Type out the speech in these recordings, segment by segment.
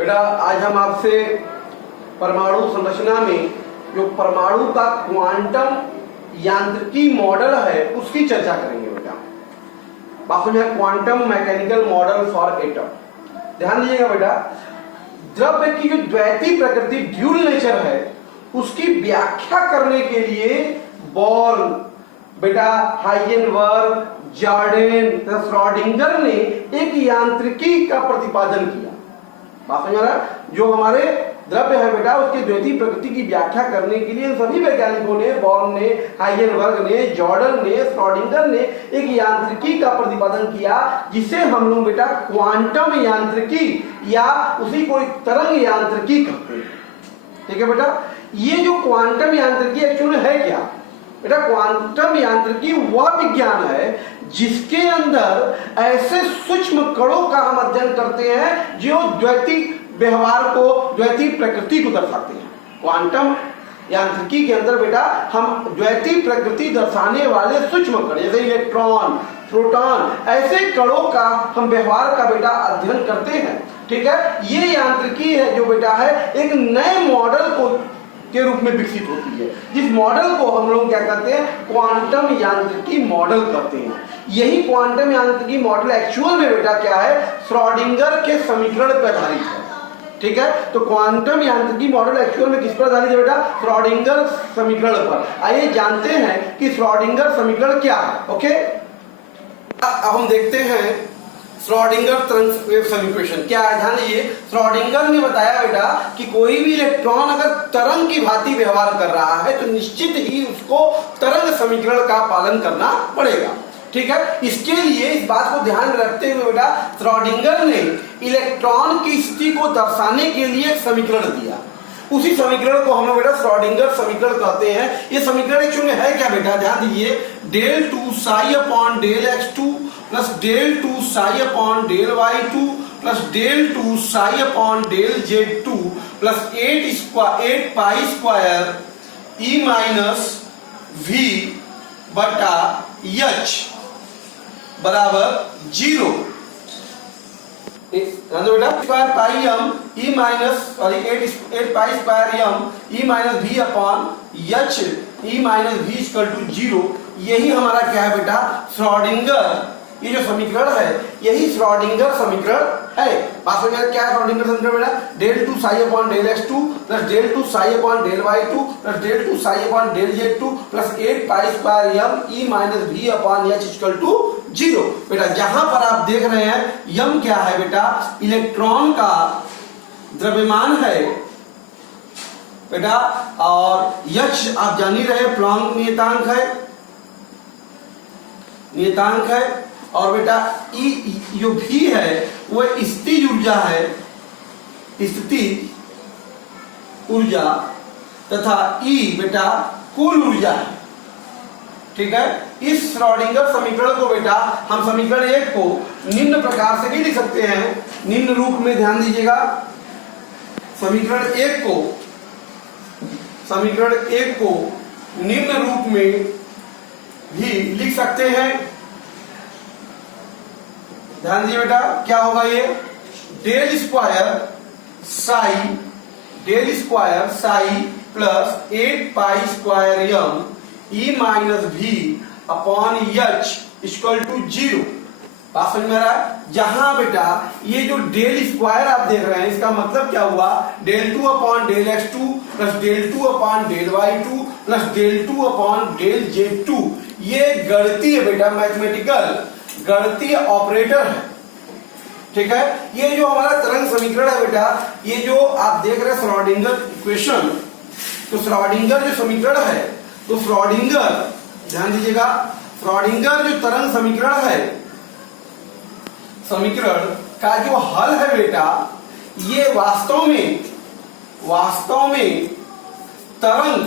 बेटा आज हम आपसे परमाणु संरचना में जो परमाणु का क्वांटम यांत्रिकी मॉडल है उसकी चर्चा करेंगे। बेटा बात में quantum mechanical model for atom. ध्यान दीजिएगा बेटा, द्रव्य की जो द्वैती प्रकृति ड्यूल नेचर है उसकी व्याख्या करने के लिए बॉर्न, बेटा हाइजेनबर्ग, जॉर्डेन, श्रोडिंगर ने एक यांत्रिकी का प्रतिपादन किया। बात समझ रहा है? जो हमारे द्रव्य है बेटा उसकी द्वैती प्रकृति की व्याख्या करने के लिए सभी वैज्ञानिकों ने, बॉर्न ने, हाइजेनबर्ग ने, जॉर्डन ने, श्रोडिंगर ने एक यांत्रिकी का प्रतिपादन किया जिसे हम लोग बेटा क्वांटम यांत्रिकी या उसी को एक तरंग यांत्रिकी कहते हैं। ठीक है बेटा, ये जो क्वांटम यांत्रिकी एक्चुअली है क्या बेटा? क्वांटम यांत्रिकी वह विज्ञान है जिसके अंदर ऐसे सूक्ष्म कणों का हम अध्ययन करते हैं जो द्वैती व्यवहार को, द्वैती प्रकृति को दर्शाते हैं। क्वांटम यांत्रिकी के अंदर बेटा हम द्वैती प्रकृति दर्शाने वाले सूक्ष्म कण जैसे इलेक्ट्रॉन, प्रोटॉन, ऐसे कणों का हम व्यवहार का बेटा अध्ययन करते हैं। ठीक है, ये यांत्रिकी है जो बेटा है एक नए मॉडल को के रूप में विकसित होती है, जिस मॉडल को हम लोग क्या कहते हैं? क्वांटम यांत्रिकी मॉडल कहते हैं। यही क्वांटम यांत्रिकी मॉडल एक्चुअल में बेटा क्या है? श्रोडिंगर के समीकरण पर आधारित है। ठीक है, तो क्वांटम यांत्रिकी मॉडल एक्चुअल में किस पर आधारित है बेटा? श्रोडिंगर समीकरण पर। आइए जानते हैं कि श्रोडिंगर समीकरण क्या है। ओके, अब हम देखते हैं श्रोडिंगर तरंग वेव समीकरण क्या है। ध्यान दीजिए, श्रोडिंगर ने बताया बेटा कि कोई भी इलेक्ट्रॉन अगर तरंग की भांति व्यवहार कर रहा है तो निश्चित ही उसको तरंग समीकरण का पालन करना पड़ेगा। ठीक है, इसके लिए इस बात को ध्यान में रखते हुए बेटा श्रोडिंगर ने इलेक्ट्रॉन की स्थिति को दर्शाने के लिए एक समीकरण दिया। उसी समीकरण को हम लोग बेटा श्रोडिंगर समीकरण कहते हैं। ये समीकरण एक्चुअली है क्या बेटा? ध्यान दीजिए, del two psi upon del x two plus del two psi upon del y two plus del two psi upon del z two plus 8 pi square e minus v बटा एच बराबर 0। बेटा square pi m e minus sorry 8 pi square m e minus v upon h e minus v equal to 0। यही हमारा क्या है बेटा? Schrodinger, ये जो समीकरण है यही श्रोडिंगर समीकरण है। बात में क्या है श्रोडिंगर समीकरण बेटा? Del two psi upon del x two plus del two psi upon del y two plus del two psi upon del z two plus 8 pi square m e minus v upon h equal to 0। बेटा जहां पर आप देख रहे हैं यम क्या है बेटा? इलेक्ट्रॉन का द्रव्यमान है बेटा, और एच आप जान ही रहे प्लैंक नियतांक है, और बेटा ई जो भी है वो स्थितिज ऊर्जा है, स्थितिज ऊर्जा, तथा ई बेटा कुल ऊर्जा है। ठीक है, इस श्रोडिंगर समीकरण को बेटा हम समीकरण 1 को निम्न प्रकार से भी लिख सकते हैं, निम्न रूप में। ध्यान दीजिएगा, समीकरण 1 को निम्न रूप में भी लिख सकते हैं। ध्यान दीजिए बेटा, क्या होगा ये? Del square psi plus 8 pi square m e minus v upon h equal to 0। बात समझ में आ रहा है? जहां बेटा ये जो डेल स्क्वायर आप देख रहे हैं इसका मतलब क्या हुआ? Del two upon del x two plus del two upon del y two plus del two upon del z two. ये गणितीय बेटा, मैथमेटिकल गणितीय ऑपरेटर है। ठीक है, ये जो हमारा तरंग समीकरण है बेटा, ये जो आप देख रहे हैं श्रोडिंगर इक्वेशन, तो श्रोडिंगर जो समीकरण है, तो श्रोडिंगर ध्यान दीजिएगा, श्रोडिंगर जो तरंग समीकरण है, समीकरण का जो हल है बेटा, ये वास्तव में तरंग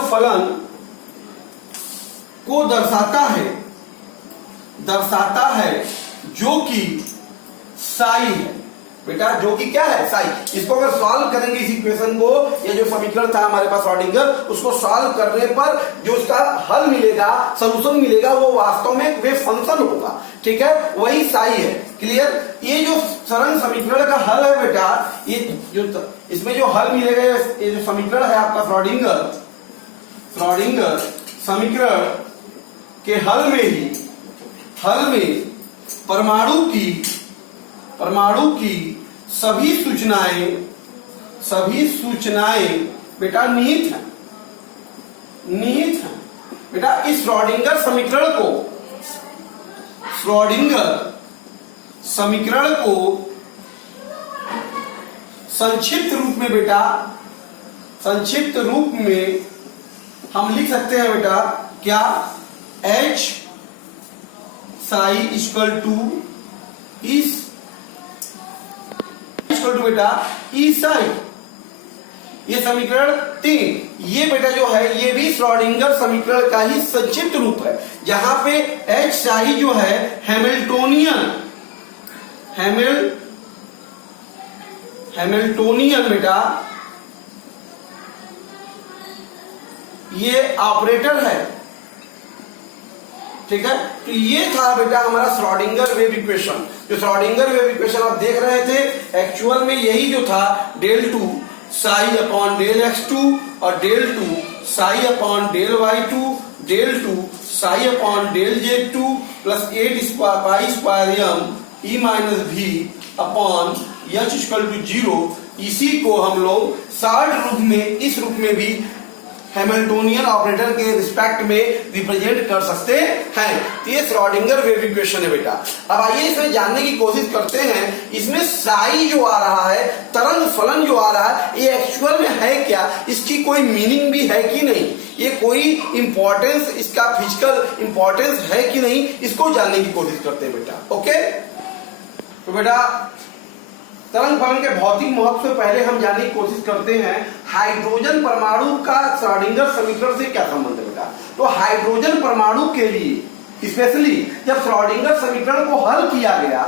फलन को दर्शाता है जो कि साई है बेटा, जो कि क्या है? साई। इसको अगर सॉल्व करेंगे इस इक्वेशन को, ये जो समीकरण था हमारे पास श्रोडिंगर, उसको सॉल्व करने पर जो उसका हल मिलेगा, सोल्यूशन मिलेगा, वो वास्तव में एक वेव फंक्शन होगा। ठीक है, वही साई है। क्लियर? ये जो तरंग समीकरण का हल है बेटा, ये जो इसमें जो हल मिलेगा, ये जो समीकरण है आपका श्रोडिंगर समीकरण के हल में परमाणु की सभी सूचनाएं बेटा निहित है बेटा। इस श्रोडिंगर समीकरण को संक्षिप्त रूप में हम लिख सकते हैं बेटा क्या? H psi इक्वल टू बेटा E psi। ये समीकरण 3, ये बेटा जो है ये भी श्रोडिंगर समीकरण का ही संक्षिप्त रूप है, जहां पे H psi जो है हैमिल्टोनियन बेटा ये ऑपरेटर है, ठीक है। तो ये था बेटा हमारा श्रोडिंगर वेव इक्वेशन। जो श्रोडिंगर वेव इक्वेशन आप देख रहे थे, एक्चुअल में यही जो था del 2 psi upon del x2 और del 2 psi upon del y2 del 2 psi upon del z2 plus 8 pi square m e minus v upon h equal to 0। इसी को हम लोग शॉर्ट रूप में, इस रूप में भी हैमिल्टोनियन ऑपरेटर के रिस्पेक्ट में रिप्रेजेंट कर सकते हैं। तो ये श्रोडिंगर वेव इक्वेशन है बेटा। अब आइए इसमें जानने की कोशिश करते हैं, इसमें साई जो आ रहा है, तरंग फलन जो आ रहा है, ये एक्चुअल में है क्या, इसकी कोई मीनिंग भी है कि नहीं, ये कोई इंपॉर्टेंस, इसका फिजिकल इंपॉर्टेंस है कि नहीं, इसको जानने की कोशिश करते हैं बेटा। ओके, तो बेटा तरंग फलन के भौतिक महत्व से पहले हम जानने की कोशिश करते हैं हाइड्रोजन परमाणु का श्रोडिंगर समीकरण से क्या संबंध है बेटा। तो हाइड्रोजन परमाणु के लिए स्पेशली जब श्रोडिंगर समीकरण को हल किया गया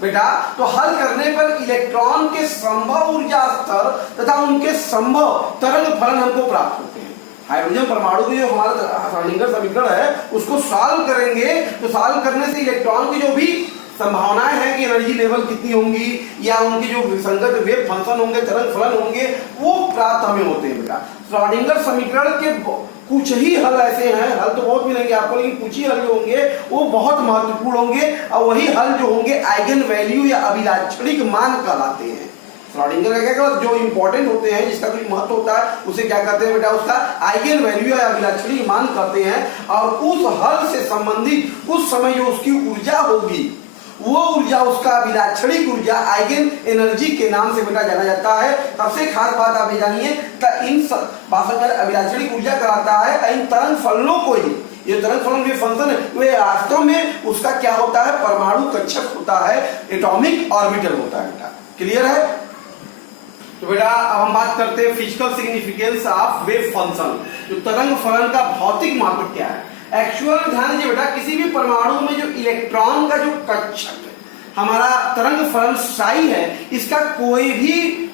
बेटा, तो हल करने पर इलेक्ट्रॉन के संभव ऊर्जा स्तर तथा उनके संभव तरंग फलन हमको प्राप्त होते हैं। हाइड्रोजन परमाणु की जो हमारा श्रोडिंगर समीकरण है उसको सॉल्व करेंगे, तो सॉल्व करने से इलेक्ट्रॉन की जो भी संभावनाएं हैं कि एनर्जी लेवल कितनी होंगी या उनकी जो विसंगत वेव फंक्शन होंगे, तरंग फलन होंगे, वो प्राप्त हमें होते हैं बेटा। श्रोडिंगर समीकरण के कुछ ही हल ऐसे हैं, हल तो बहुत मिलेंगे आपको, लेकिन कुछ ही हल जो होंगे वो बहुत महत्वपूर्ण होंगे, और वही हल जो होंगे आइगन वैल्यू या अभिलाक्षणिक मान कहलाते हैं। श्रोडिंगर का क्या जो इंपॉर्टेंट होते हैं, जिसका कोई महत्व होता है, उसे क्या कहते हैं बेटा, उसका आइगन वैल्यू या अभिलाक्षणिक मान कहते हैं। और उस हल से संबंधित उस समय जो उसकी ऊर्जा होगी, वो ऊर्जा उसका अभिलाक्षणिक ऊर्जा आइगन एनर्जी के नाम से बेटा जाना जाता है। सबसे खास बात आप ये जानिए, इन अभिलाक्षणिक ऊर्जा कराता है इन तरंग फलनों को ही। ये तरंग फलन जो फंक्शन है वे वास्तव में उसका क्या होता है, परमाणु कक्षक होता है, एटॉमिक ऑर्बिटल होता है बेटा। क्लियर है? तो बेटा अब हम बात करते हैं physical significance of wave function. जो तरंग फलन का भौतिक महत्व क्या है। एक्चुअल ध्यान दीजिए बेटा, किसी भी परमाणु में जो इलेक्ट्रॉन का जो कक्षक हमारा तरंग फलन साई है, इसका कोई भी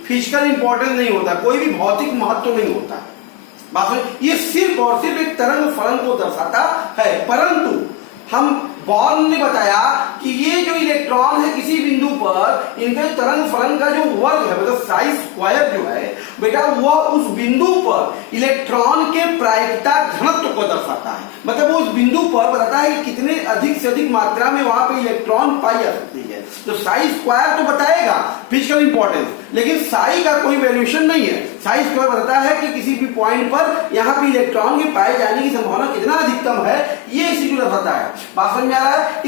फिजिकल इंपॉर्टेंस नहीं होता, कोई भी भौतिक महत्व नहीं होता। बात में ये सिर्फ और सिर्फ एक तरंग फलन को दर्शाता है। परंतु हम बॉर्न ने बताया कि ये जो इलेक्ट्रॉन है किसी बिंदु पर, इनके तरंग फलन का जो वर्ग है मतलब साई स्क्वायर जो है बेटा, वह उस बिंदु पर इलेक्ट्रॉन के प्रायिकता घनत्व को दर्शाता है। मतलब वो उस बिंदु पर बताता है कि कितने अधिक से अधिक मात्रा में वहां पे इलेक्ट्रॉन पाई जा सकती है। तो साई स्क्वायर तो बताएगा फिजिकल इंपॉर्टेंस, लेकिन साई का कोई वैल्यूएशन नहीं है। साई स्क्वायर बताता है कि किसी भी पॉइंट पर यहाँ पे इलेक्ट्रॉन के पाए जाने की संभावना कितना अधिकतम है, ये इसी को बताता है। बात समझ में आ रहा है?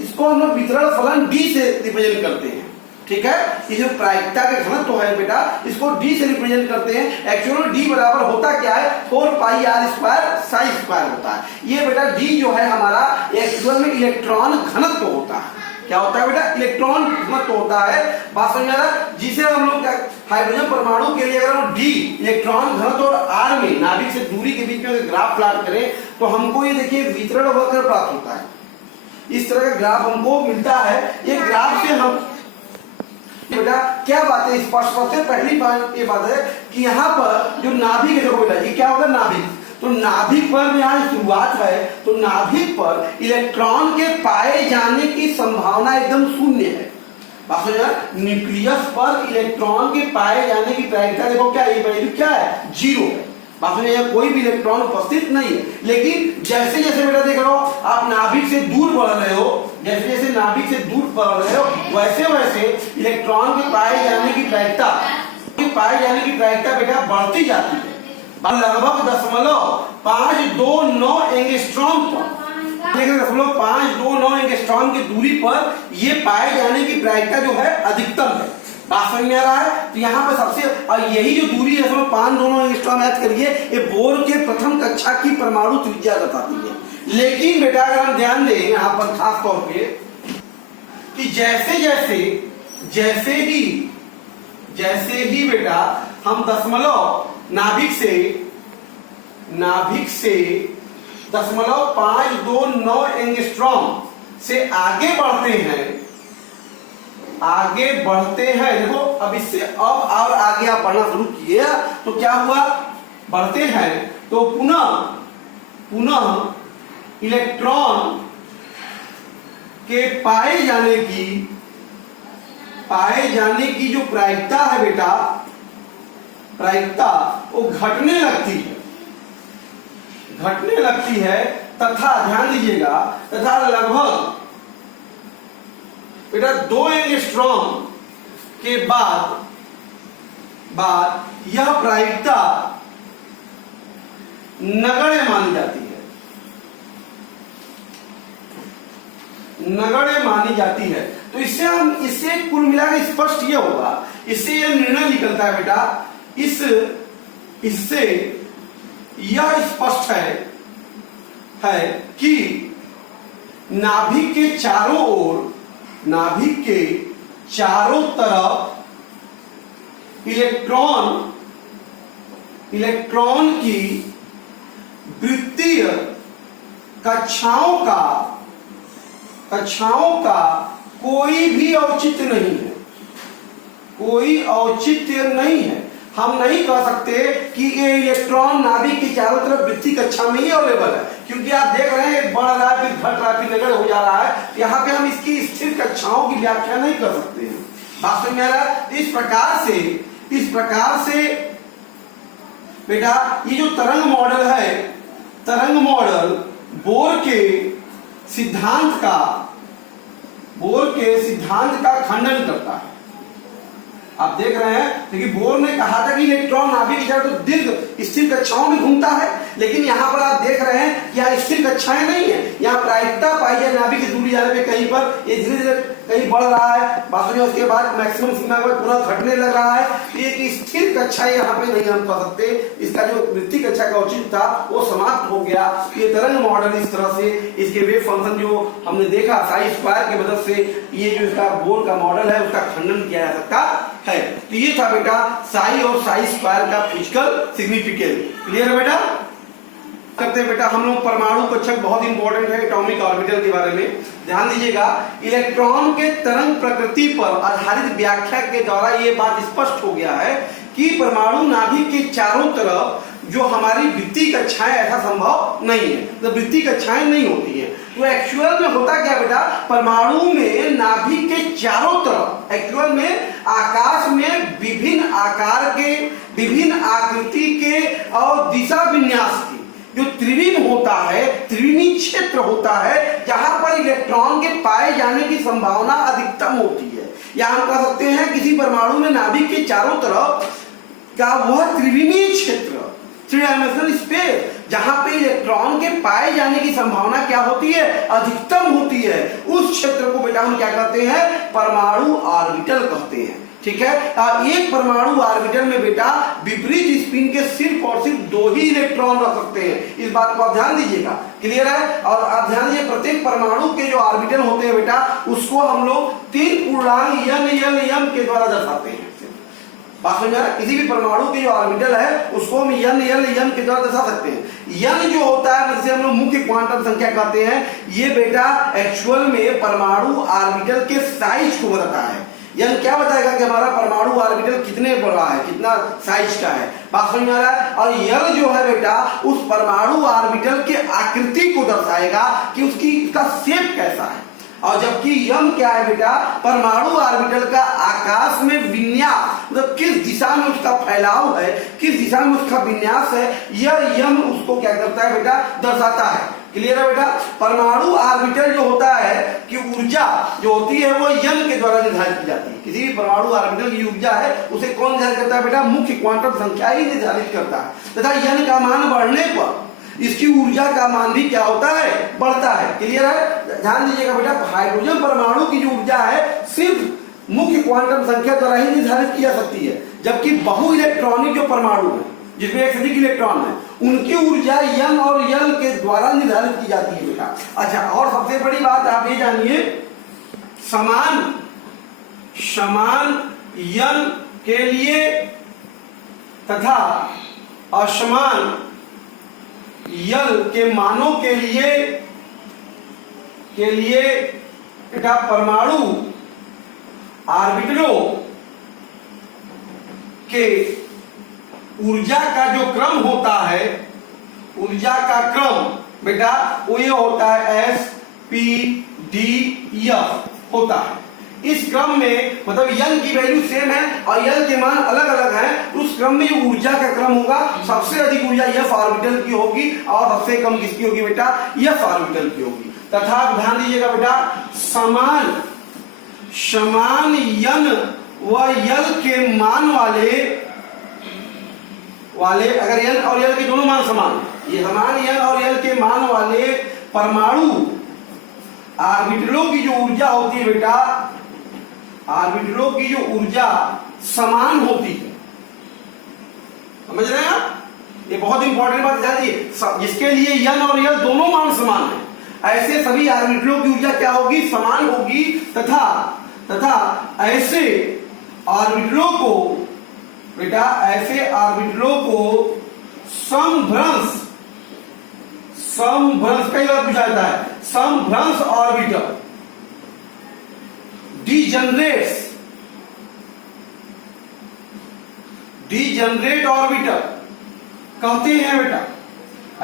इसको हम लोग वितरण फलन डी से रिप्रेजेंट करते हैं, ठीक है। ये जो प्रायिकता का घनत्व है बेटा, इसको डी से रिप्रेजेंट करते हैं। एक्चुअली डी बराबर होता क्या है, 4 पाई आर स्क्वायर साई स्क्वायर होता है। ये बेटा डी जो है हमारा एक्चुअल में इलेक्ट्रॉन घनत्व होता है। क्या होता है बेटा, इलेक्ट्रॉन घनत्व होता है। बात समझ आ रहा है? जिसे हम लोग हाइड्रोजन परमाणु के लिए अगर हम डी इलेक्ट्रॉन घनत्व और आर में नाभिक से दूरी के बीच में ग्राफ प्लॉट करें, तो हमको ये देखिए वितरण वक्र प्राप्त होता है। इस तरह का ग्राफ हमको मिलता है। ये ग्राफ से हम बेटा क्या बात है, स्पष्ट सबसे पहली बात ये बात है कि यहाँ पर जो नाभिक है, देखो बेटा ये क्या होगा, नाभिक। तो नाभिक पर यहाँ शुरुआत है, तो नाभिक पर इलेक्ट्रॉन के पाए जाने की संभावना एकदम शून्य है। न्यूक्लियस पर इलेक्ट्रॉन के पाए जाने की प्रायिकता देखो क्या, ये वैल्यू क्या है, 0 है। यहाँ कोई भी इलेक्ट्रॉन उपस्थित नहीं है। लेकिन जैसे जैसे बेटा देख लो आप नाभिक से दूर बढ़ रहे हो, जैसे जैसे नाभिक से दूर बढ़ रहे हो वैसे वैसे इलेक्ट्रॉन के पाए जाने की प्रायिकता बेटा बढ़ती जाती है। लगभग 0.529 एंगस्ट्रॉम पर, 0.529 एंगस्ट्रॉम की दूरी पर ये पाए जाने की प्रायिकता जो है अधिकतम है। बात समझ में आ रहा है? तो यहाँ पर सबसे, और यही जो दूरी है 529 एंगस्ट्रॉम याद करिए, ये बोर के प्रथम कक्षा की परमाणु त्रिज्या बताती है। लेकिन बेटा अगर हम ध्यान दें यहाँ पर खास तौर पे कि जैसे ही बेटा हम दशमलव नाभिक से 0.529 एंगस्ट्रॉम से आगे बढ़ते हैं, देखो अब इससे अब और आगे आप बढ़ना शुरू किए तो क्या हुआ, बढ़ते हैं तो पुनः इलेक्ट्रॉन के पाए जाने की जो प्रायिकता है बेटा, प्रायिकता वो घटने लगती है तथा ध्यान दीजिएगा, तथा लगभग बेटा 2 एंगस्ट्रॉम के बाद यह प्रायिकता नगण्य मानी जाती है। तो इससे कुल मिलाकर स्पष्ट यह होगा, इससे यह निर्णय निकलता है बेटा, इससे यह स्पष्ट है कि नाभिक के चारों तरफ इलेक्ट्रॉन की वृत्तीय कक्षाओं का कोई भी औचित्य नहीं है। हम नहीं कह सकते कि ये इलेक्ट्रॉन नाभिक की चारों तरफ वृत्तीय कक्षा में ही अवेलेबल है, क्योंकि आप देख रहे हैं बढ़ रहा है फिर घट रहा है फिर नगण्य हो जा रहा है। यहाँ पे हम इसकी स्थिर कक्षाओं की व्याख्या नहीं कर सकते हैं। बात समझ में आ रहा है? इस प्रकार से बेटा ये जो तरंग मॉडल बोर के सिद्धांत का खंडन करता है। आप देख रहे हैं, लेकिन बोर ने कहा था कि इलेक्ट्रॉन नाभिक की तरफ तो दीर्घ स्थिर कक्षाओं में घूमता है, लेकिन यहाँ पर आप देख रहे हैं कि यहाँ स्थिर कक्षाएं नहीं है, यहाँ प्रायिकता पाई है नाभिक की दूरी जाने पे कहीं पर ये धीरे धीरे कहीं बढ़ रहा है, बाद में उसके बाद मैक्सिमम सीमा पर पुनः घटने लग रहा है। तो ये स्थिर कक्षा यहाँ पे नहीं हम कह सकते, इसका जो वृत्तीय कक्षा का औचित्य था वो समाप्त हो गया। ये तरंग मॉडल इस तरह से इसके वेव फंक्शन जो हमने देखा साई स्क्वायर की मदद से, ये जो इसका बोर का मॉडल है उसका खंडन किया जा सकता है। तो ये था बेटा साई और साई स्क्वायर का फिजिकल सिग्निफिकेंस। क्लियर है बेटा? करते हैं बेटा हम लोग परमाणु कक्षक बहुत इंपॉर्टेंट है एटॉमिक ऑर्बिटल के बारे में ध्यान दीजिएगा। इलेक्ट्रॉन के तरंग प्रकृति पर आधारित व्याख्या के द्वारा ये बात स्पष्ट हो गया है कि परमाणु नाभिक के चारों तरफ जो हमारी वृत्तीय कक्षाएं, ऐसा संभव नहीं है, तो वृत्तीय कक्षाएं नहीं होती है। तो एक्चुअल में होता क्या बेटा, परमाणु में नाभिक के चारों तरफ एक्चुअल में आकाश में विभिन्न आकार के, विभिन्न आकृति के और दिशा विन्यास की जो त्रिविम होता है, त्रिविमी क्षेत्र होता है, जहां पर इलेक्ट्रॉन के पाए जाने की संभावना अधिकतम होती है। या हम कह सकते हैं किसी परमाणु में नाभिक के चारों तरफ का वह त्रिविमी क्षेत्र, थ्री डायमेंशनल स्पेस, जहां पे इलेक्ट्रॉन के पाए जाने की संभावना क्या होती है, अधिकतम होती है, उस क्षेत्र को बेटा हम क्या कहते हैं, परमाणु ऑर्बिटल कहते हैं। ठीक है, एक परमाणु ऑर्बिटल में बेटा विपरीत स्पिन के सिर्फ और सिर्फ 2 ही इलेक्ट्रॉन रह सकते हैं। इस बात को आप ध्यान दीजिएगा। क्लियर है? और आप ध्यान दीजिए प्रत्येक परमाणु के जो ऑर्बिटल होते हैं बेटा उसको हम लोग 3 पूर्णांक n के द्वारा दर्शाते हैं। बात समझ आ रहा है? किसी भी परमाणु की जो ऑर्बिटल है उसको हम n के द्वारा दर्शा सकते हैं। n जो होता है जिसे हम लोग मुख्य क्वांटम संख्या कहते हैं, ये बेटा एक्चुअल में परमाणु ऑर्बिटल के साइज को बताता है। यन क्या बताएगा कि हमारा परमाणु ऑर्बिटल कितने बड़ा है, कितना साइज का है। बात समझ में आ रहा है। और यल जो है बेटा उस परमाणु ऑर्बिटल के आकृति को दर्शाएगा कि उसका शेप कैसा है। और जबकि यम क्या है बेटा, परमाणु ऑर्बिटल का आकाश में विन्यास, मतलब किस दिशा में उसका फैलाव है, किस दिशा में उसका विन्यास है, यह यम उसको क्या करता है बेटा, दर्शाता है। क्लियर है बेटा। परमाणु ऑर्बिटल जो होता है कि ऊर्जा जो होती है वो यन के द्वारा निर्धारित की जाती है। किसी भी परमाणु ऑर्बिटल की ऊर्जा है उसे कौन निर्धारित करता है बेटा, मुख्य क्वांटम संख्या ही निर्धारित करता है। तथा यन का मान बढ़ने पर इसकी ऊर्जा का मान भी क्या होता है, बढ़ता है। क्लियर है। ध्यान दीजिएगा बेटा, हाइड्रोजन परमाणु की जो ऊर्जा है सिर्फ मुख्य क्वांटम संख्या द्वारा ही निर्धारित की जा सकती है, जबकि बहु इलेक्ट्रॉनिक जो परमाणु है जिसमें एक से अधिक इलेक्ट्रॉन है उनकी ऊर्जा यन और यल के द्वारा निर्धारित की जाती है बेटा। अच्छा, और सबसे बड़ी बात आप ये जानिए, समान यन के लिए तथा असमान यल के मानों के लिए बेटा परमाणु ऑर्बिटलों के ऊर्जा का जो क्रम होता है, ऊर्जा का क्रम बेटा वो ये होता है SPDF होता है। इस क्रम में मतलब यन की वैल्यू सेम है और यल के मान अलग अलग हैं, उस क्रम में जो ऊर्जा का क्रम होगा सबसे अधिक ऊर्जा एफ ऑर्बिटल की होगी और सबसे कम किसकी होगी बेटा, एफ ऑर्बिटल की होगी। तथा ध्यान दीजिएगा बेटा, समान यन व यल के मान वाले अगर यन और यल के दोनों मान समान, ये समान यन और यल के मान वाले परमाणु ऑर्बिटलों की जो ऊर्जा होती है बेटा, ऑर्बिटलों की जो ऊर्जा समान होती है। समझ रहे हैं आप, ये बहुत इंपॉर्टेंट बात ध्यान दीजिए। जिसके लिए यन और यल दोनों मान समान है, ऐसे सभी ऑर्बिटलों की ऊर्जा क्या होगी, समान होगी। तथा ऐसे ऑर्बिटलों को बेटा, ऐसे ऑर्बिटलों को समभ्रंश कई बार पूछा जाता है, समभ्रंश ऑर्बिटल डीजनरेट ऑर्बिटल कहते हैं बेटा।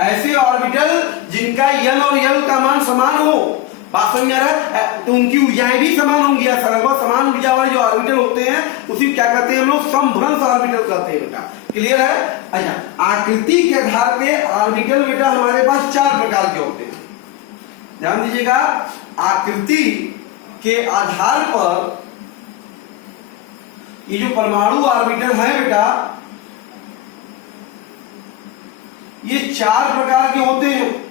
ऐसे ऑर्बिटल जिनका यन और यल का मान समान हो, बात समझ आ रहा है, तो उनकी ऊर्जाएं भी समान होंगी। लगभग समान ऊर्जा वाले जो ऑर्बिटल होते हैं उसी क्या कहते हैं हम लोग, समभ्रंश ऑर्बिटल कहते हैं बेटा। क्लियर है। अच्छा, आकृति के आधार पे ऑर्बिटल बेटा हमारे पास 4 प्रकार के होते हैं। ध्यान दीजिएगा, आकृति के आधार पर ये जो परमाणु ऑर्बिटल है बेटा, ये 4 प्रकार के होते हैं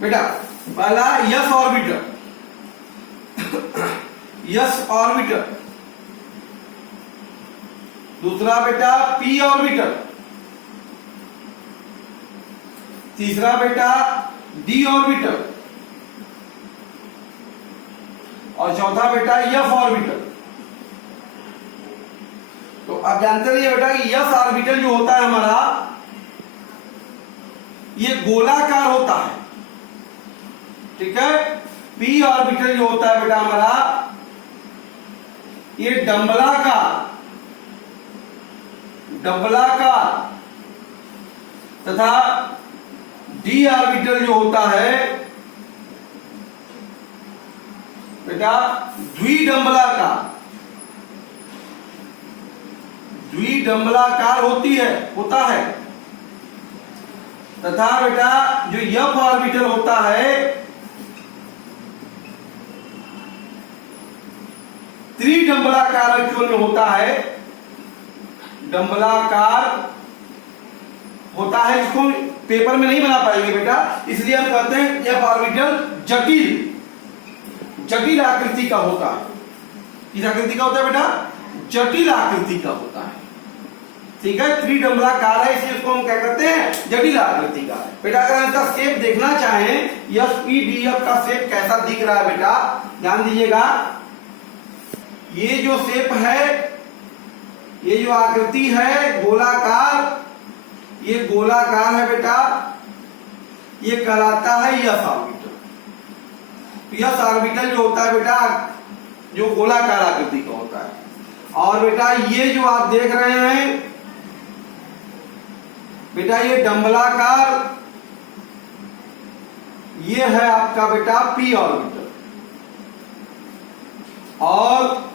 बेटा। पहला यस ऑर्बिटल, दूसरा बेटा पी ऑर्बिटल, तीसरा बेटा डी ऑर्बिटल और चौथा बेटा एफ ऑर्बिटल। तो आप जानते रहिए बेटा कि एफ ऑर्बिटल जो होता है हमारा, ये गोलाकार होता है, ठीक है। पी ऑर्बिटल जो होता है बेटा हमारा, ये डंबलाकार तथा डी ऑर्बिटल जो होता है बेटा द्विडंबलाकार होता है तथा बेटा जो एफ ऑर्बिटल होता है त्रिडंबलाकार एक्चुअल में होता है, डंबलाकार होता है। इसको पेपर में नहीं बना पाएंगे बेटा, इसलिए हम कहते हैं एफ ऑर्बिटल जटिल आकृति का होता है। किस आकृति का होता है बेटा, जटिल आकृति का होता है, ठीक है। त्रिडंबलाकार है इसलिए इसको हम क्या करते हैं, जटिल आकृति का। बेटा अगर इसका शेप देखना चाहें, एसपीडीएफ का शेप कैसा दिख रहा है बेटा, ध्यान दीजिएगा। ये जो शेप है, ये जो आकृति है गोलाकार, ये गोलाकार है बेटा, ये कहलाता है एफ ऑर्बिटल। पीएस ऑर्बिटल जो होता है बेटा जो गोलाकार आकृति का होता है। और बेटा ये जो आप देख रहे हैं बेटा ये डंबलाकार, ये है आपका बेटा पी ऑर्बिटल। और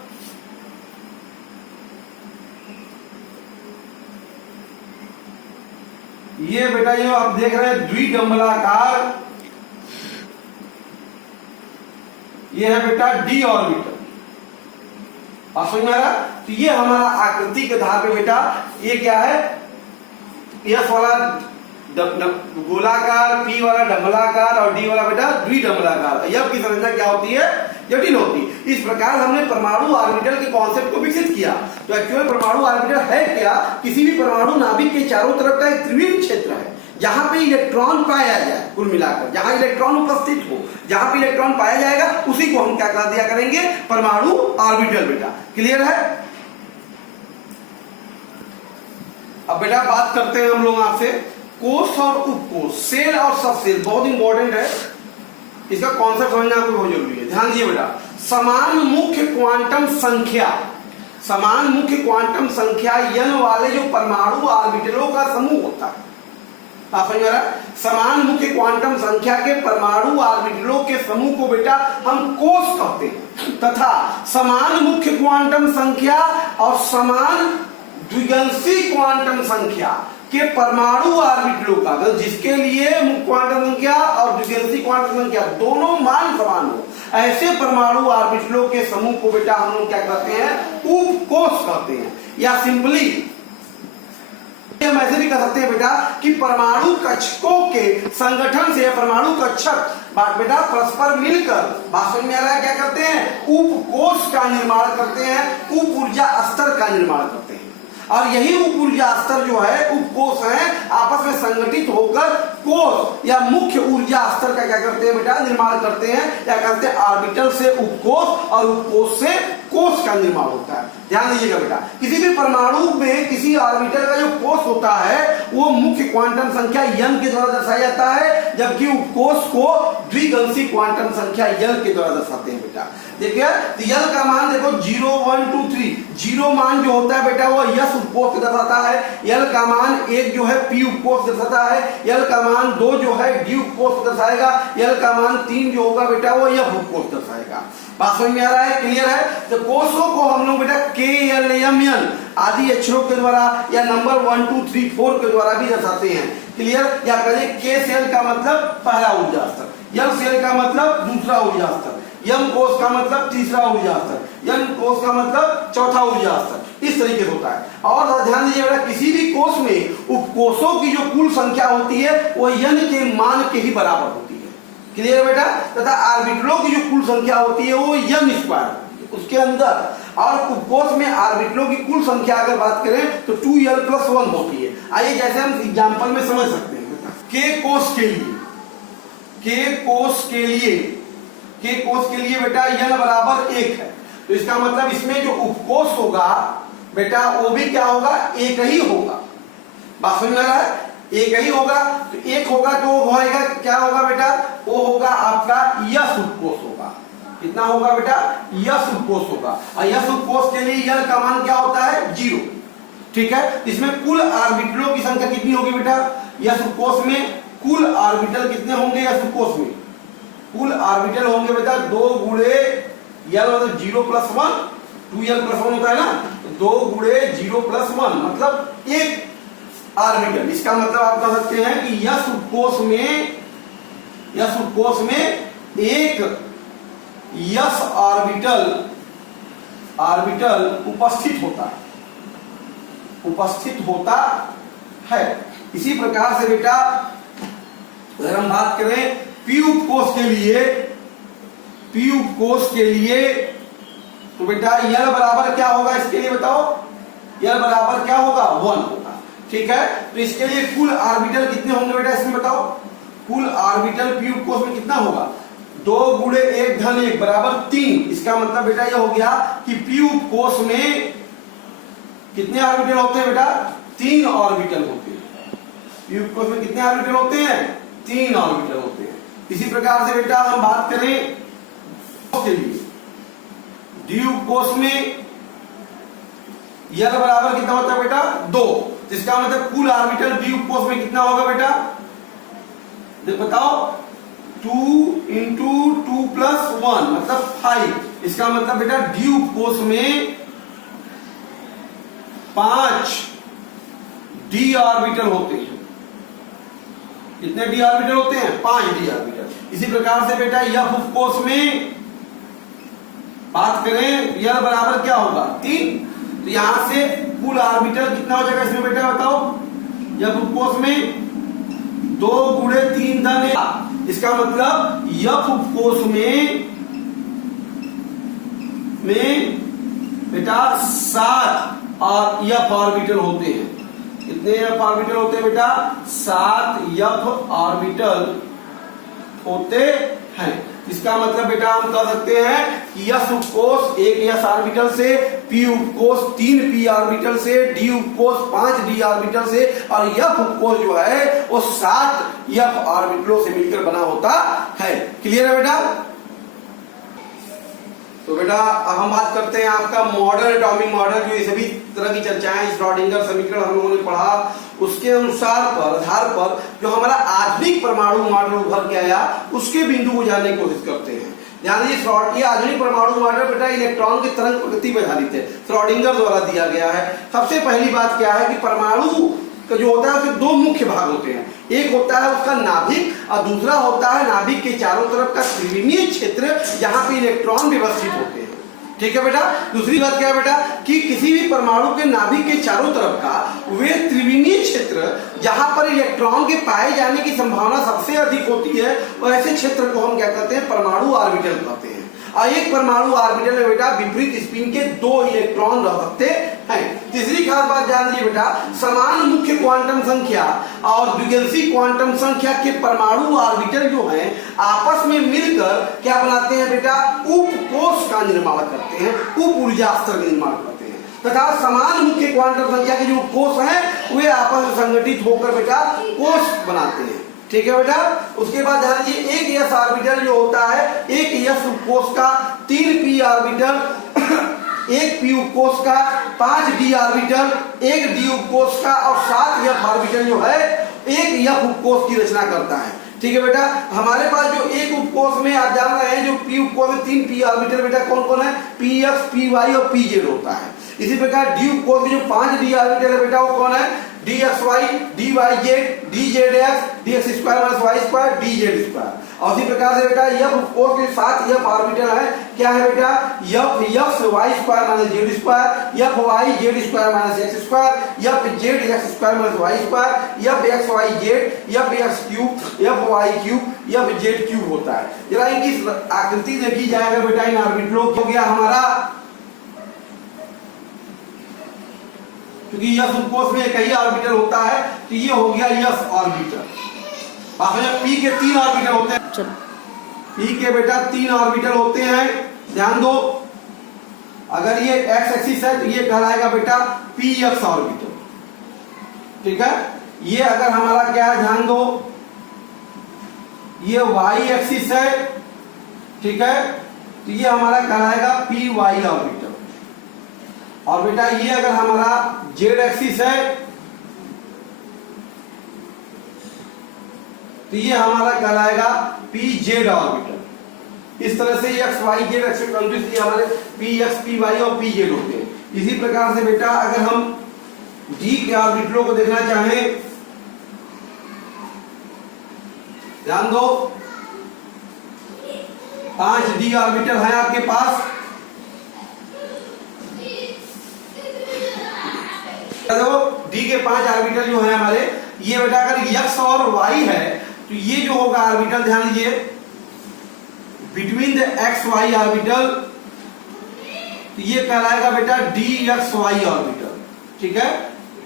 ये बेटा ये आप देख रहे हैं द्विडंबलाकार, ये है बेटा डी ऑर्बिटल। आप समझ में आ रहा? तो ये हमारा आकृति के आधार पे बेटा ये क्या है, एस वाला गोलाकार, पी वाला डंबलाकार और डी वाला बेटा द्विडंबलाकार। यह की संरचना क्या होती है, जटिल होती है। इस प्रकार हमने परमाणु ऑर्बिटल के कॉन्सेप्ट को विकसित किया। तो एक्चुअल परमाणु ऑर्बिटल है क्या, किसी भी परमाणु नाभिक के चारों तरफ का एक त्रिविम क्षेत्र है जहां पे इलेक्ट्रॉन पाया जाए। कुल मिलाकर जहां इलेक्ट्रॉन उपस्थित हो, जहां पे इलेक्ट्रॉन पाया जाएगा उसी को हम क्या कह दिया करेंगे, परमाणु ऑर्बिटल। बेटा क्लियर है? अब बेटा बात करते हैं हम लोग आपसे कोष और उपकोष, सेल और सबसेल, बहुत इंपॉर्टेंट है। इसका कॉन्सेप्ट समझना आपको बहुत जरूरी है। ध्यान दिए बेटा, समान मुख्य क्वांटम संख्या, समान मुख्य क्वांटम संख्या n वाले जो परमाणु ऑर्बिटलों का समूह होता है। आप समझ रहे? समान मुख्य क्वांटम संख्या के परमाणु ऑर्बिटलों के समूह को बेटा हम कोष कहते हैं। तथा समान मुख्य क्वांटम संख्या और समान द्विगंशी क्वांटम संख्या के परमाणु ऑर्बिटलों का, जिसके लिए मुख्य क्वांटम संख्या और द्विगंशी क्वांटम संख्या दोनों मान समान हो, ऐसे परमाणु ऑर्बिटलों के समूह को बेटा हम लोग क्या कहते हैं, उपकोष कहते हैं। या सिंपली हम ऐसे भी कह सकते हैं बेटा कि परमाणु कक्षकों के संगठन से परमाणु कक्षक बेटा परस्पर मिलकर, बात समझ में आ रहा है, क्या करते हैं, उपकोष का निर्माण करते हैं, उप ऊर्जा स्तर का निर्माण करते हैं। और यही उप ऊर्जा स्तर जो है, उपकोष है, आपस में संगठित होकर कोष या मुख्य ऊर्जा स्तर का क्या करते हैं बेटा, निर्माण करते हैं। क्या करते हैं, ऑर्बिटल से उपकोष और उपकोष से कोष का निर्माण होता है। ध्यान दीजिएगा बेटा, किसी भी परमाणु में किसी ऑर्बिटल का जो कोष होता है वो मुख्य क्वांटम संख्या n के द्वारा दर्शाया जाता है, जबकि उपकोष को द्विगंशी क्वांटम संख्या l के द्वारा दर्शाते हैं। बेटा देखिए l का मान देखो 0 1 2 3, 0 मान जो होता है बेटा वो s उपकोष को दर्शाता है, l का मान 1 जो है p उपकोष दर्शाता है, l का मान 2 जो है d उपकोष दर्शाएगा, l का मान 3 जो होगा बेटा वो f उपकोष दर्शाएगा। बात समझ में आ रहा है, क्लियर है? तो कोषों को हम लोग बेटा K L M N आदि अक्षरों के द्वारा या नंबर 1 2 3 4 के द्वारा भी दर्शाते हैं। क्लियर? या कहें K सेल का मतलब पहला ऊर्जा स्तर, L सेल का मतलब दूसरा ऊर्जा स्तर, M कोष का मतलब तीसरा ऊर्जा स्तर, N कोष का मतलब चौथा ऊर्जा स्तर। इस तरीके से होता है। और ध्यान दीजिए बेटा, किसी भी कोष में उपकोषों की जो कुल संख्या होती है वो n के मान के ही बराबर होती है। क्लियर बेटा? तथा ऑर्बिटलों की जो कुल संख्या होती है वो m स्क्वायर उसके अंदर, और उपकोष में ऑर्बिटलों की कुल संख्या अगर बात करें तो 2l+1 होती है। आइए जैसे हम एग्जांपल में समझ सकते हैं। K कोष के लिए, K कोष के लिए बेटा n बराबर 1 है, तो इसका मतलब इसमें जो उपकोष होगा बेटा वो भी क्या होगा, एक ही होगा। बात समझ में आ रहा है? एक ही होगा, तो एक होगा तो होएगा क्या होगा बेटा, वो होगा आपका यस उपकोष होगा। कितना होगा बेटा, यस उपकोष होगा। और यस उपकोष के लिए यल का मान क्या होता है, 0। ठीक है? इसमें कुल ऑर्बिटलों की संख्या कितनी होगी बेटा, यस उपकोष में कुल ऑर्बिटल कितने होंगे, यस उपकोष में कुल ऑर्बिटल होंगे बेटा 2 गुणे यल मतलब 0+1, 2l+1 होता है ना, 2 गुणे 0+1 मतलब 1 ऑर्बिटल। इसका मतलब आप कह सकते हैं कि यस उपकोष में एक यस ऑर्बिटल उपस्थित होता है। इसी प्रकार से बेटा अगर हम बात करें पी उपकोष के लिए तो बेटा यल बराबर क्या होगा, इसके लिए बताओ, यल बराबर क्या होगा, 1 होगा। ठीक है? तो इसके लिए कुल ऑर्बिटल कितने होंगे बेटा, इसमें बताओ, कुल ऑर्बिटल पी उपकोष में कितना होगा, 2 गुणे 1 धन 1 बराबर 3। इसका मतलब बेटा ये हो गया कि पी उपकोष में कितने ऑर्बिटल होते हैं बेटा, 3 ऑर्बिटल होते हैं। पी उपकोष में कितने ऑर्बिटल होते हैं, 3 ऑर्बिटल होते हैं। इसी प्रकार से बेटा हम बात करें के लिए डी उपकोष में यल बराबर कितना होता है बेटा 2, इसका मतलब कुल ऑर्बिटल डी उपकोष में कितना होगा बेटा, देख बताओ 2 इंटू 2 प्लस 1 मतलब 5, इसका मतलब बेटा डी उपकोष में 5 डी ऑर्बिटल होते हैं। कितने डी ऑर्बिटल होते हैं, 5 डी ऑर्बिटल। इसी प्रकार से बेटा एफ उपकोष में बात करें यल बराबर क्या होगा 3, तो यहां से कुल ऑर्बिटल कितना हो जाएगा इसमें बेटा बताओ, एफ उपकोष में 2 गुणे 3 धन, इसका मतलब एफ उपकोष में बेटा 7 और एफ ऑर्बिटल होते हैं। कितने एफ ऑर्बिटल होते हैं बेटा, 7 एफ ऑर्बिटल होते हैं। इसका मतलब बेटा हम कह सकते हैं कि एस उपकोष 1 एस ऑर्बिटल से, पी उपकोष 3 पी ऑर्बिटल से, डी उपकोष 5 डी ऑर्बिटल से, और एफ उपकोष जो है वो 7 एफ ऑर्बिटलों से मिलकर बना होता है। क्लियर है बेटा। तो बेटा अब हम बात करते हैं आपका मॉडल एटॉमिक मॉडल, जो ये सभी तरह की चर्चाएं श्रोडिंगर समीकरण हम लोगों ने पढ़ा, उसके अनुसार पर आधार पर जो हमारा आधुनिक परमाणु मॉडल उभर के आया उसके बिंदु को जानने की कोशिश करते हैं। ध्यान दीजिए, ये आधुनिक परमाणु मॉडल बेटा इलेक्ट्रॉन की तरंग प्रकृति पर आधारित है, श्रोडिंगर द्वारा दिया गया है। सबसे पहली बात क्या है कि परमाणु का जो होता है उसके 2 मुख्य भाग होते हैं, एक होता है उसका नाभिक और दूसरा होता है नाभिक के चारों तरफ का त्रिविमीय क्षेत्र जहां पे इलेक्ट्रॉन व्यवस्थित होते हैं। ठीक है बेटा। दूसरी बात क्या है बेटा कि किसी भी परमाणु के नाभिक के चारों तरफ का वे त्रिविमीय क्षेत्र जहां पर इलेक्ट्रॉन के पाए जाने की संभावना सबसे अधिक होती है, वैसे क्षेत्र को हम क्या कहते हैं, परमाणु ऑर्बिटल कहते हैं। और एक परमाणु ऑर्बिटल में बेटा विपरीत स्पिन के 2 इलेक्ट्रॉन रह सकते हैं। तीसरी खास बात जान लीजिए बेटा, समान मुख्य क्वांटम संख्या और द्विगंशी क्वांटम संख्या के परमाणु ऑर्बिटल जो हैं आपस में मिलकर क्या बनाते हैं बेटा, उपकोष का निर्माण करते हैं, उप ऊर्जा स्तर का निर्माण करते हैं, तथा समान मुख्य क्वांटम संख्या के जो कोष हैं वे आपस में संगठित होकर बेटा कोष बनाते हैं। ठीक है बेटा। उसके बाद ध्यान दीजिए, एक एस ऑर्बिटल जो होता है, एक एस उपकोष का 3 पी ऑर्बिटल, एक पी उपकोष का 5 डी ऑर्बिटल, एक डी उपकोष का और 7 एफ ऑर्बिटल जो है एक एफ उपकोष की रचना करता है। ठीक है बेटा। हमारे पास जो एक उपकोष में आप जान रहे हैं, जो पी उपकोष में 3 पी ऑर्बिटल बेटा कौन कौन है, पी एक्स, पी वाई और पी जेड होता है। इसी प्रकार डी उपकोष में जो 5 डी ऑर्बिटल है बेटा वो कौन है, d x y, d y z, d z x, d x square minus y square, d z square. और इसी प्रकार से बेटा एफ उपकोष के 7 एफ ऑर्बिटल है, क्या है बेटा, f x y square minus z square, f y z square minus x square, f z x square minus y square, f x y z, f x cube, f y cube, f z cube होता है। जरा इनकी आकृति देखी जाएगा बेटा, इन ऑर्बिटलों हो गया हमारा, क्योंकि यस उपकोष में एक ही ऑर्बिटल होता है तो ये हो गया यस ऑर्बिटल। पी के 3 ऑर्बिटल होते हैं, पी के बेटा 3 ऑर्बिटल होते हैं। ध्यान दो, अगर ये एक्स एक्सिस है तो ये कहलाएगा बेटा पी एक्स ऑर्बिटल। ठीक है। ये अगर हमारा क्या है, ध्यान दो, ये वाई एक्सिस है, ठीक है, तो ये हमारा कहलाएगा पी वाई ऑर्बिटल। और बेटा ये अगर हमारा जेड एक्सिस है तो ये हमारा कहलाएगा पी जेड ऑर्बिटल। इस तरह से एक्स वाई जेड एक्सिस हमारे पी एक्स, पी वाई और पी जेड होते हैं। इसी प्रकार से बेटा अगर हम डी के ऑर्बिटलों को देखना चाहें, ध्यान दो, 5 डी ऑर्बिटल है आपके पास। डी के 5 ऑर्बिटल जो है हमारे, ये बेटा अगर एक्स और वाई है तो ये जो होगा ऑर्बिटल, ध्यान दीजिए, between the x y orbital, तो ये कहलाएगा बेटा डी एक्स वाई ऑर्बिटल। ठीक है,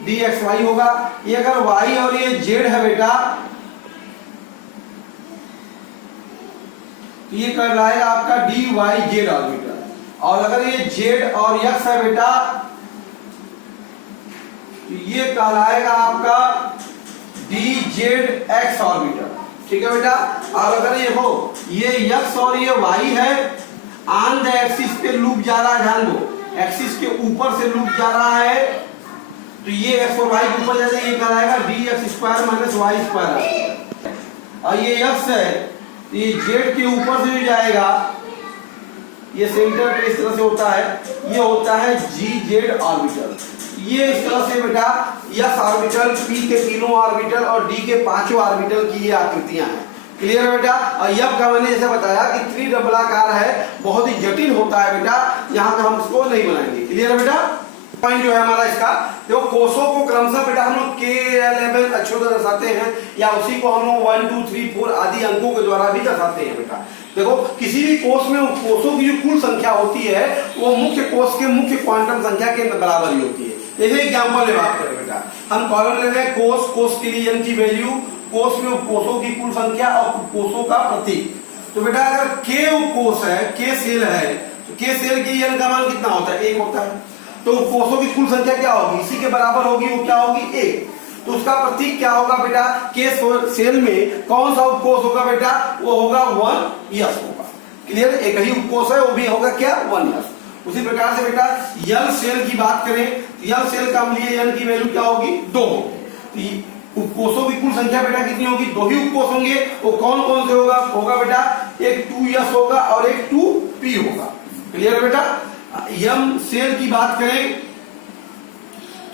डी एक्स वाई होगा। ये अगर वाई और ये जेड है बेटा तो ये कहलाएगा आपका डी वाई जेड ऑर्बिटल। और अगर ये जेड और एक्स है बेटा ये कहलाएगा आपका डी जेड एक्स ऑर्बिटल। ठीक है बेटा। और अगर ये हो, ये एक्स और ये वाई है ऑन द एक्सिस पे लूप जा रहा है, ध्यान दो, एक्सिस के ऊपर से लूप जा रहा है, तो ये एक्स और वाई के ऊपर जाएगा, ये कहलाएगा d x square minus y square. और ये एक्स है, ये जेड के ऊपर से जो जाएगा, ये सेंटर पे इस तरह से होता है, ये होता है जी जेड ऑर्बिटल। ये इस तरह से बेटा एस ऑर्बिटल, पी के तीनों ऑर्बिटल और डी के पांचों ऑर्बिटल की ये आकृतियां हैं। क्लियर है बेटा। और यह का मैंने जैसे बताया कि त्रिडबलाकार है, बहुत ही जटिल होता है बेटा, यहाँ पे हम इसको नहीं बनाएंगे। क्लियर है बेटा। पॉइंट जो है हमारा इसका, देखो कोषों को क्रमशः बेटा हम लोग K11 अक्षरों से दर्शाते हैं, या उसी को हम लोग 1 2 3 4 आदि अंकों के द्वारा भी दर्शाते हैं बेटा। देखो किसी भी कोष में कोषों की जो कुल संख्या होती है वो मुख्य कोष के मुख्य क्वांटम संख्या के बराबर ही होती है। जैसे एग्जाम्पल में बात करें बेटा, हम कॉलम ले रहे हैं कोष, कोष के लिए n की वैल्यू, कोष में कोषों की कुल संख्या और कोषों का प्रतीक। तो बेटा अगर K कोष है, K सेल है, तो K सेल की n का मान कितना होता है? 1 होता है। तो कोषों की कुल संख्या क्या होगी? इसी के बराबर होगी, वो क्या होगी? 1। तो उसका प्रतीक क्या होगा बेटा? K सेल में कौन सा उपकोष होगा बेटा? वो होगा 1s होगा। क्लियर। एक ही उपकोष है, वो भी होगा क्या? 1s। उसी प्रकार से बेटा यल सेल की बात करें, यल सेल का हम लिए n की वैल्यू क्या होगी? 2 होगी। उपकोषों की कुल संख्या बेटा कितनी होगी? 2 ही उपकोष होंगे। वो कौन कौन से होगा बेटा? एक 2s होगा और एक 2p होगा। क्लियर है बेटा। यम सेल की बात करें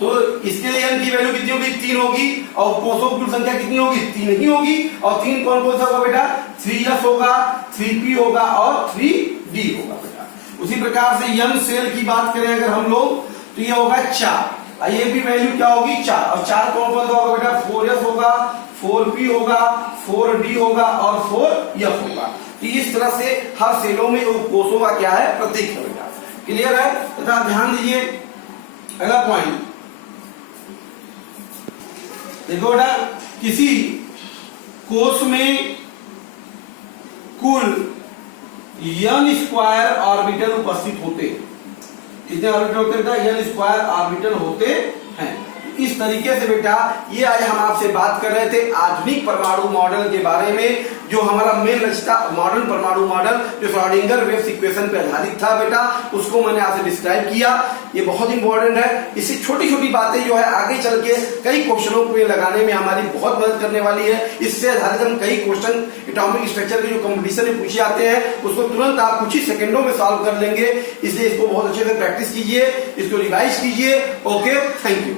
तो इसके लिए n की वैल्यू कितनी होगी? 3 होगी। और कोषों की कुल संख्या कितनी होगी? 3 ही होगी। और 3 कौन कौन सा होगा बेटा? 3s होगा, 3p होगा और 3d होगा बेटा। उसी प्रकार से यम सेल की बात करें अगर हम लोग, तो ये होगा 4। ये भी वैल्यू क्या होगी? 4। और 4 कौन कौन सा होगा बेटा? 4s होगा, 4p होगा, 4d होगा और 4f होगा। तो इस तरह से हर सेलों में कोषों का क्या है? प्रतीक है बेटा। क्लियर है। तथा ध्यान दीजिए अगला पॉइंट, देखो बेटा किसी कोष में कुल n स्क्वायर ऑर्बिटल उपस्थित होते हैं। कितने ऑर्बिटल होते हैं बेटा? n स्क्वायर ऑर्बिटल होते हैं। इस तरीके से बेटा ये आज हम आपसे बात कर रहे थे आधुनिक परमाणु मॉडल के बारे में, जो हमारा मेन रचता मॉडर्न परमाणु मॉडल जो श्रोडिंगर वेव इक्वेशन पे आधारित था बेटा, उसको मैंने आपसे डिस्क्राइब किया। ये बहुत इंपॉर्टेंट है। इससे छोटी छोटी बातें जो है आगे चल के कई क्वेश्चनों को लगाने में हमारी बहुत मदद करने वाली है। इससे आधारित हम कई क्वेश्चन एटॉमिक स्ट्रक्चर के जो कंपटीशन में पूछे आते हैं उसको तुरंत आप कुछ ही सेकंडों में सॉल्व कर लेंगे। इसलिए इसको बहुत अच्छे से प्रैक्टिस कीजिए, इसको रिवाइज कीजिए। Okay, thank you.